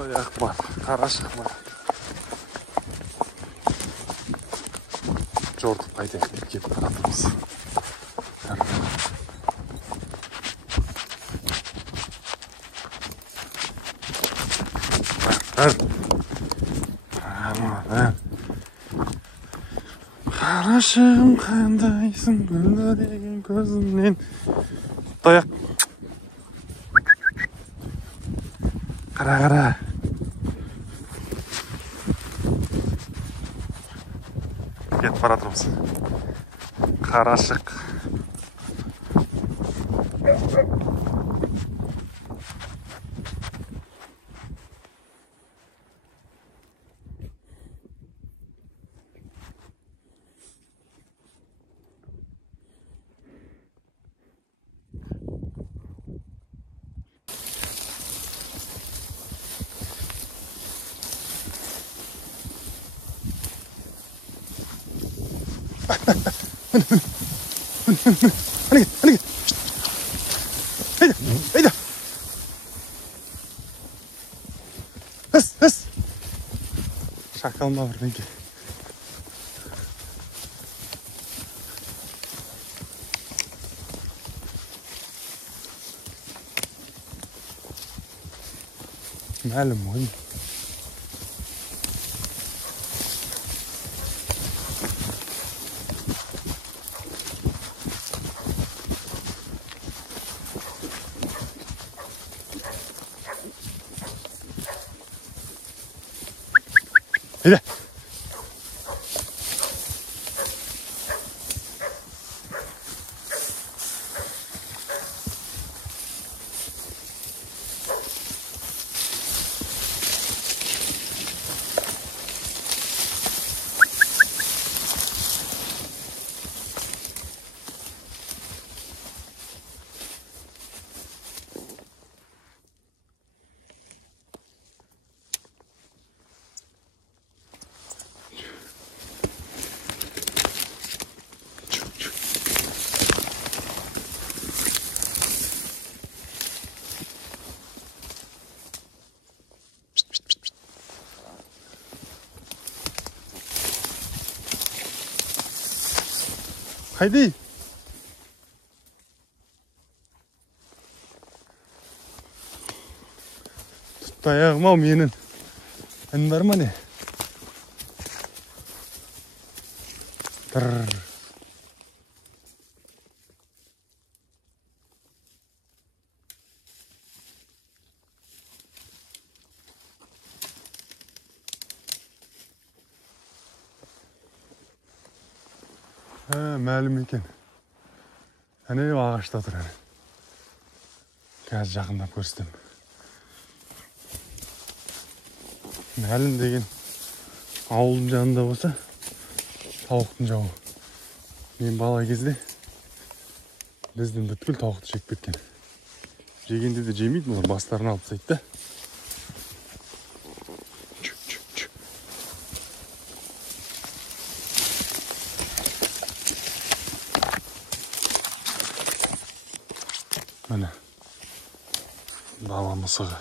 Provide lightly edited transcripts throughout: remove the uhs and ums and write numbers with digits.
Dayak var, karışık var. Жордық қайта кеп баратырмыз. Қарашығым қандайсың гүлдеген көзіңнен. Даяқ. Қара. Кетіп баратырмыз. Қарашық. Hadi git. Haydi. Hız. Şakalma var belki. Malum oyun. Haydi. Haydi. Tut ayağıma menin. Ben var mı ne? Мәлім екен. Әне ағашта тұр әне. Қазір жақындап көрістім. Мәлім деген ауылдың жанында болса, тауықтың жауы. Мен бала кезде біздің бүткіл тауықты жеп кеткен. Жегенде де жемейді, олар бастарын алып тастайды да. Міне дала мысығы.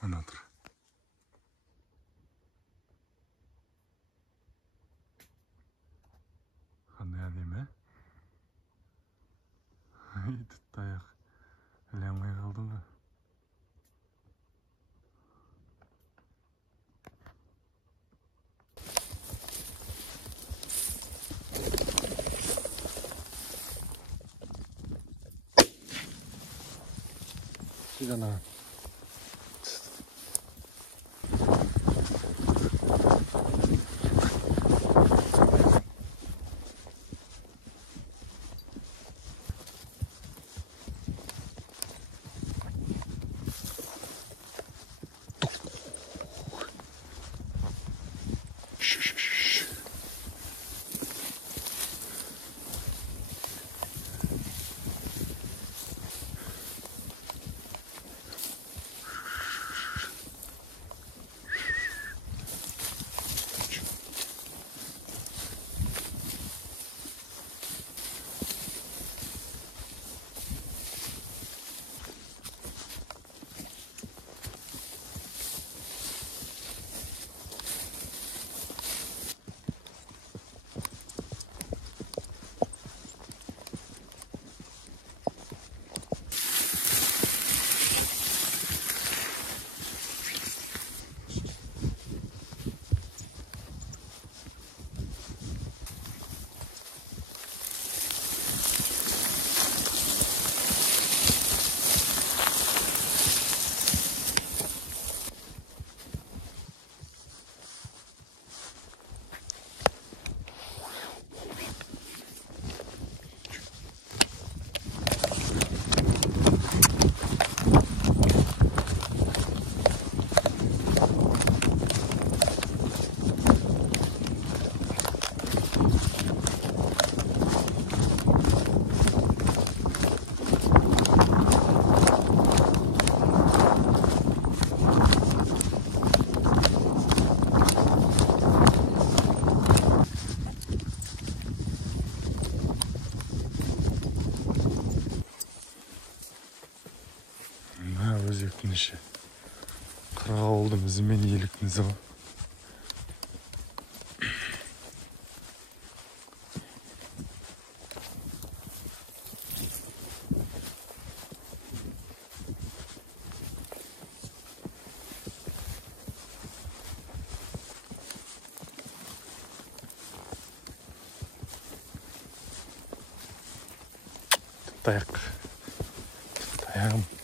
Міне тұр. Қандай әдемі? Түтті аяқ. Іле алмай қалдым ба? Gana. мен иеліктің зығы. Таяқ. Таяғым.